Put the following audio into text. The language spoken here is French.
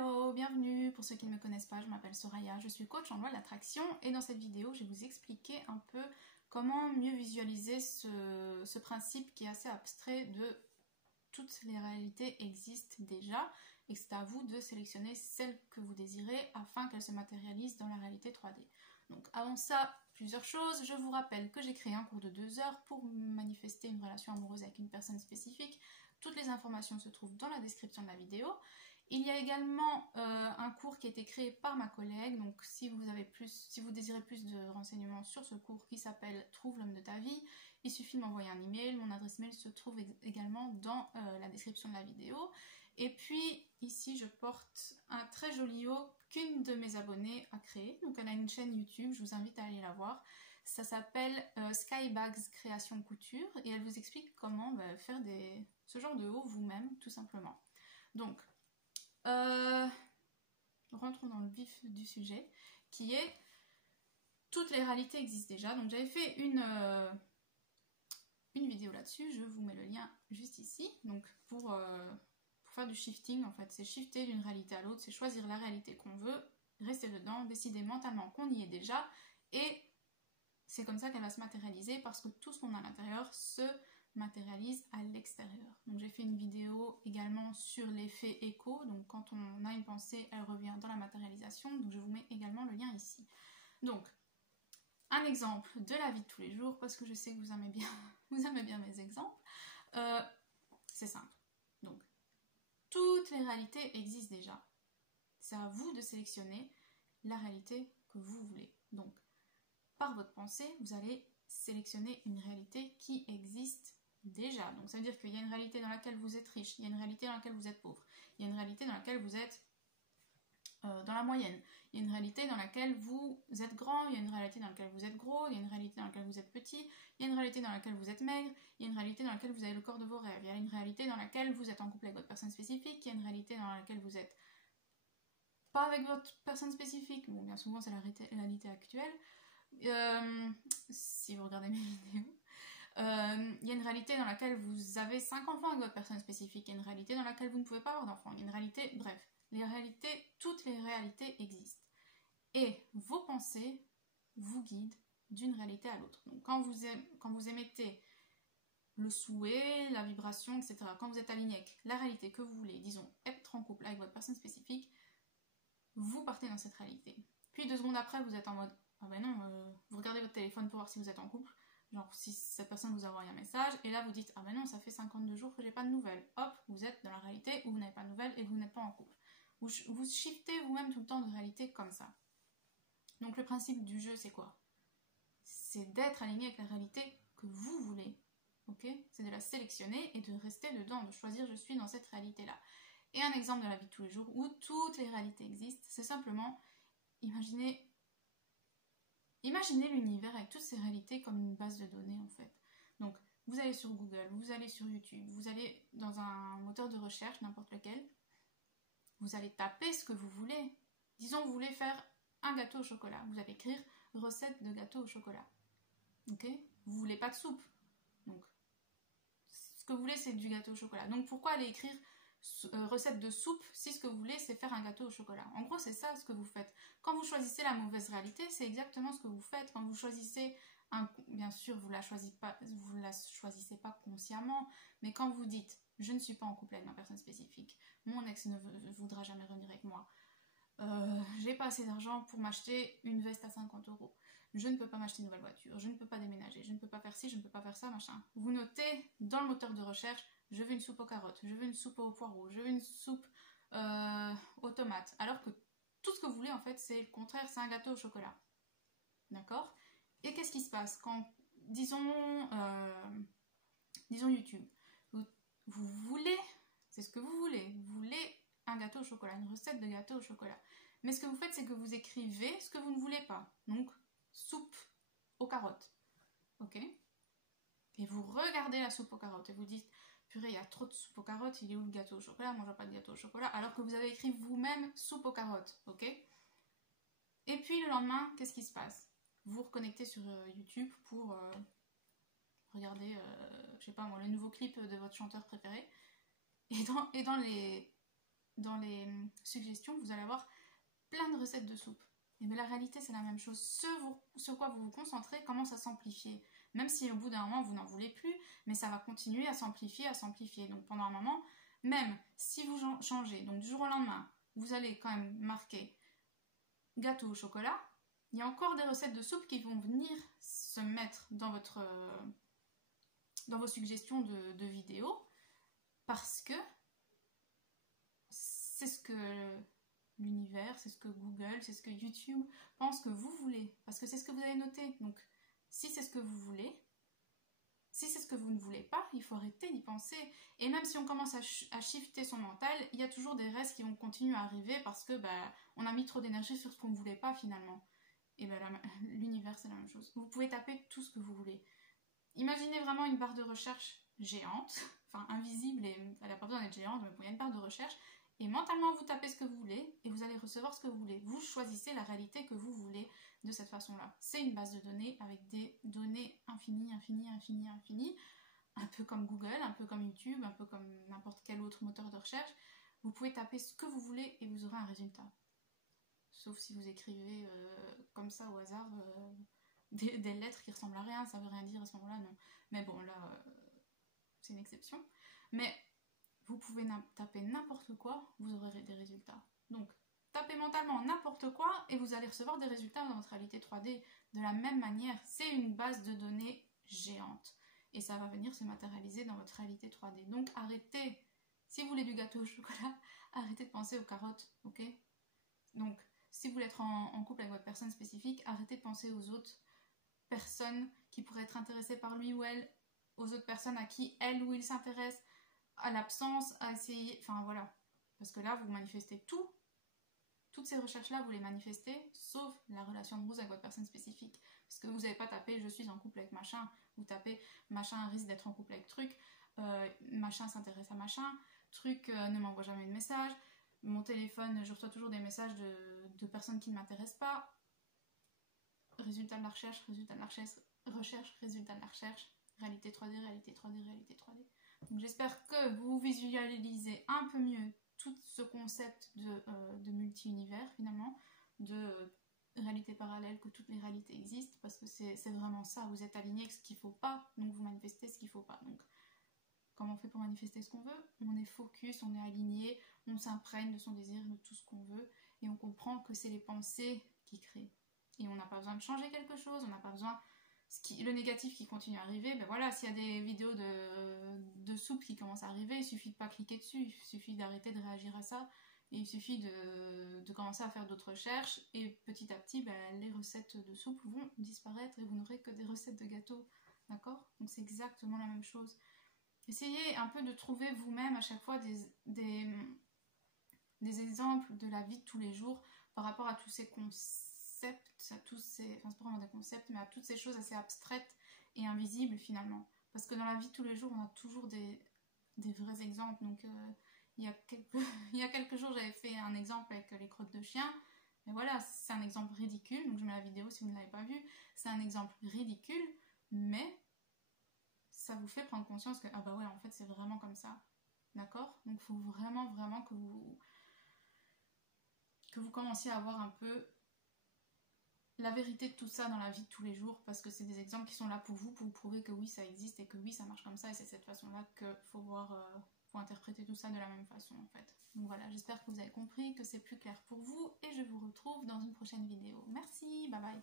Hello, bienvenue. Pour ceux qui ne me connaissent pas, je m'appelle Soraya, je suis coach en loi de l'attraction et dans cette vidéo, je vais vous expliquer un peu comment mieux visualiser ce principe qui est assez abstrait de toutes les réalités existent déjà et c'est à vous de sélectionner celle que vous désirez afin qu'elle se matérialise dans la réalité 3D. Donc avant ça, plusieurs choses. Je vous rappelle que j'ai créé un cours de 2 heures pour manifester une relation amoureuse avec une personne spécifique. Toutes les informations se trouvent dans la description de la vidéo. Il y a également un cours qui a été créé par ma collègue, donc si vous désirez plus de renseignements sur ce cours qui s'appelle « Trouve l'homme de ta vie », il suffit de m'envoyer un email, mon adresse mail se trouve également dans la description de la vidéo. Et puis ici je porte un très joli haut qu'une de mes abonnées a créé, donc elle a une chaîne YouTube, je vous invite à aller la voir. Ça s'appelle Skybags Création Couture et elle vous explique comment faire ce genre de haut vous-même tout simplement. Donc rentrons dans le vif du sujet qui est toutes les réalités existent déjà. Donc j'avais fait une vidéo là-dessus, je vous mets le lien juste ici. Donc pour faire du shifting en fait, c'est shifter d'une réalité à l'autre, c'est choisir la réalité qu'on veut, rester dedans, décider mentalement qu'on y est déjà et c'est comme ça qu'elle va se matérialiser parce que tout ce qu'on a à l'intérieur se matérialise à l'extérieur. Donc j'ai fait une vidéo également sur l'effet écho, donc quand on a une pensée, elle revient dans la matérialisation, donc je vous mets également le lien ici. Donc, un exemple de la vie de tous les jours, parce que je sais que vous aimez bien mes exemples, c'est simple. Donc, toutes les réalités existent déjà. C'est à vous de sélectionner la réalité que vous voulez. Donc, par votre pensée, vous allez sélectionner une réalité qui existe déjà. Donc ça veut dire qu'il y a une réalité dans laquelle vous êtes riche, il y a une réalité dans laquelle vous êtes pauvre, il y a une réalité dans laquelle vous êtes dans la moyenne, il y a une réalité dans laquelle vous êtes grand, il y a une réalité dans laquelle vous êtes gros, il y a une réalité dans laquelle vous êtes petit, il y a une réalité dans laquelle vous êtes maigre, il y a une réalité dans laquelle vous avez le corps de vos rêves, il y a une réalité dans laquelle vous êtes en couple avec votre personne spécifique, il y a une réalité dans laquelle vous êtes pas avec votre personne spécifique, bon bien souvent c'est la réalité actuelle, si vous regardez mes vidéos, il y a une réalité dans laquelle vous avez 5 enfants avec votre personne spécifique, il y a une réalité dans laquelle vous ne pouvez pas avoir d'enfants, il y a une réalité, bref, toutes les réalités existent. Et vos pensées vous guident d'une réalité à l'autre. Donc quand vous émettez le souhait, la vibration, etc., quand vous êtes aligné avec la réalité que vous voulez, disons, être en couple avec votre personne spécifique, vous partez dans cette réalité. Puis 2 secondes après, vous êtes en mode ah ben non, vous regardez votre téléphone pour voir si vous êtes en couple, genre si cette personne vous a envoyé un message, et là vous dites ah ben non, ça fait 52 jours que j'ai pas de nouvelles. Hop, vous êtes dans la réalité où vous n'avez pas de nouvelles et vous n'êtes pas en couple. Vous shiftez vous-même tout le temps de réalité comme ça. Donc le principe du jeu c'est quoi? C'est d'être aligné avec la réalité que vous voulez, ok? C'est de la sélectionner et de rester dedans, de choisir je suis dans cette réalité-là. Et un exemple de la vie de tous les jours où toutes les réalités existent, c'est simplement imaginez l'univers avec toutes ces réalités comme une base de données en fait. Donc vous allez sur Google, vous allez sur YouTube, vous allez dans un moteur de recherche, n'importe lequel, vous allez taper ce que vous voulez. Disons vous voulez faire un gâteau au chocolat, vous allez écrire recette de gâteau au chocolat. Ok? Vous voulez pas de soupe. Donc ce que vous voulez c'est du gâteau au chocolat. Donc pourquoi aller écrire recette de soupe si ce que vous voulez c'est faire un gâteau au chocolat? En gros c'est ça ce que vous faites. Quand vous choisissez la mauvaise réalité, c'est exactement ce que vous faites. Quand vous choisissez bien sûr vous la choisissez pas consciemment, mais quand vous dites je ne suis pas en couple avec ma personne spécifique, mon ex ne voudra jamais revenir avec moi, j'ai pas assez d'argent pour m'acheter une veste à 50 €, je ne peux pas m'acheter une nouvelle voiture, je ne peux pas déménager, je ne peux pas faire ci, je ne peux pas faire ça, machin. Vous notez dans le moteur de recherche je veux une soupe aux carottes, je veux une soupe aux poireaux, je veux une soupe aux tomates. Alors que tout ce que vous voulez, en fait, c'est le contraire, c'est un gâteau au chocolat. D'accord? Et qu'est-ce qui se passe quand, disons YouTube, vous voulez, c'est ce que vous voulez un gâteau au chocolat, une recette de gâteau au chocolat. Mais ce que vous faites, c'est que vous écrivez ce que vous ne voulez pas. Donc, soupe aux carottes. Ok? Et vous regardez la soupe aux carottes et vous dites purée, il y a trop de soupe aux carottes, il est où le gâteau au chocolat? Moi, je vois pas de gâteau au chocolat. Alors que vous avez écrit vous-même soupe aux carottes, ok? Et puis le lendemain, qu'est-ce qui se passe? Vous vous reconnectez sur YouTube pour regarder, je sais pas moi, le nouveau clip de votre chanteur préféré. Et dans dans les suggestions, vous allez avoir plein de recettes de soupe. Et bien la réalité, c'est la même chose. Sur quoi vous vous concentrez commence à s'amplifier. Même si au bout d'un moment, vous n'en voulez plus, mais ça va continuer à s'amplifier, à s'amplifier. Donc pendant un moment, même si vous changez, donc du jour au lendemain, vous allez quand même marquer gâteau au chocolat, il y a encore des recettes de soupe qui vont venir se mettre dans vos suggestions de vidéos, parce que c'est ce que l'univers, c'est ce que Google, c'est ce que YouTube pense que vous voulez, parce que c'est ce que vous avez noté. Donc si c'est ce que vous voulez, si c'est ce que vous ne voulez pas, il faut arrêter d'y penser. Et même si on commence à shifter son mental, il y a toujours des restes qui vont continuer à arriver parce que on a mis trop d'énergie sur ce qu'on ne voulait pas finalement. Et l'univers, c'est la même chose. Vous pouvez taper tout ce que vous voulez. Imaginez vraiment une barre de recherche géante, enfin invisible, et elle n'a pas besoin d'être géante, mais il y a une barre de recherche, et mentalement vous tapez ce que vous voulez, et vous allez recevoir ce que vous voulez. Vous choisissez la réalité que vous voulez de cette façon-là. C'est une base de données avec des données infinies, un peu comme Google, un peu comme YouTube, un peu comme n'importe quel autre moteur de recherche. Vous pouvez taper ce que vous voulez et vous aurez un résultat. Sauf si vous écrivez comme ça au hasard des lettres qui ressemblent à rien, ça veut rien dire à ce moment-là, non. Mais bon, là, c'est une exception. Mais vous pouvez taper n'importe quoi, vous aurez des résultats. Donc, tapez mentalement n'importe quoi et vous allez recevoir des résultats dans votre réalité 3D. De la même manière, c'est une base de données géante. Et ça va venir se matérialiser dans votre réalité 3D. Donc, arrêtez. Si vous voulez du gâteau au chocolat, arrêtez de penser aux carottes, ok? Donc, si vous voulez être en couple avec votre personne spécifique, arrêtez de penser aux autres personnes qui pourraient être intéressées par lui ou elle, aux autres personnes à qui elle ou il s'intéresse, à l'absence, à essayer, enfin voilà. Parce que là, vous manifestez tout. Toutes ces recherches-là, vous les manifestez, sauf la relation de rose avec votre personne spécifique. Parce que vous n'avez pas tapé « je suis en couple avec machin », vous tapez « machin risque d'être en couple avec truc »,« machin s'intéresse à machin »,« truc ne m'envoie jamais de message », mon téléphone, je reçois toujours des messages de personnes qui ne m'intéressent pas. Résultat de la recherche, résultat de la recherche, résultat de la recherche, réalité 3D, réalité 3D, réalité 3D. Donc j'espère que vous visualisez un peu mieux tout ce concept de multi-univers finalement, de réalité parallèle, que toutes les réalités existent, parce que c'est vraiment ça, vous êtes aligné avec ce qu'il ne faut pas, donc vous manifestez ce qu'il ne faut pas. Donc comment on fait pour manifester ce qu'on veut? On est focus, on est aligné, on s'imprègne de son désir, de tout ce qu'on veut, et on comprend que c'est les pensées qui créent. Et on n'a pas besoin de changer quelque chose, on n'a pas besoin... le négatif qui continue à arriver, ben voilà, s'il y a des vidéos de soupe qui commencent à arriver, il suffit de pas cliquer dessus, il suffit d'arrêter de réagir à ça, et il suffit de commencer à faire d'autres recherches, et petit à petit, ben, les recettes de soupe vont disparaître, et vous n'aurez que des recettes de gâteaux, d'accord? Donc c'est exactement la même chose. Essayez un peu de trouver vous-même à chaque fois des exemples de la vie de tous les jours par rapport à tous ces concepts, à tous ces, enfin c'est pas vraiment des concepts, mais à toutes ces choses assez abstraites et invisibles finalement. Parce que dans la vie de tous les jours, on a toujours des vrais exemples. Donc il y a quelques jours, j'avais fait un exemple avec les crottes de chien. Et voilà, c'est un exemple ridicule. Donc je mets la vidéo si vous ne l'avez pas vue. C'est un exemple ridicule, mais ça vous fait prendre conscience que, ah bah ouais, en fait, c'est vraiment comme ça. D'accord? Donc il faut vraiment que vous commenciez à voir un peu la vérité de tout ça dans la vie de tous les jours, parce que c'est des exemples qui sont là pour vous prouver que oui, ça existe et que oui, ça marche comme ça, et c'est cette façon-là qu'il faut voir, faut interpréter tout ça de la même façon en fait. Donc voilà, j'espère que vous avez compris, que c'est plus clair pour vous, et je vous retrouve dans une prochaine vidéo. Merci, bye bye.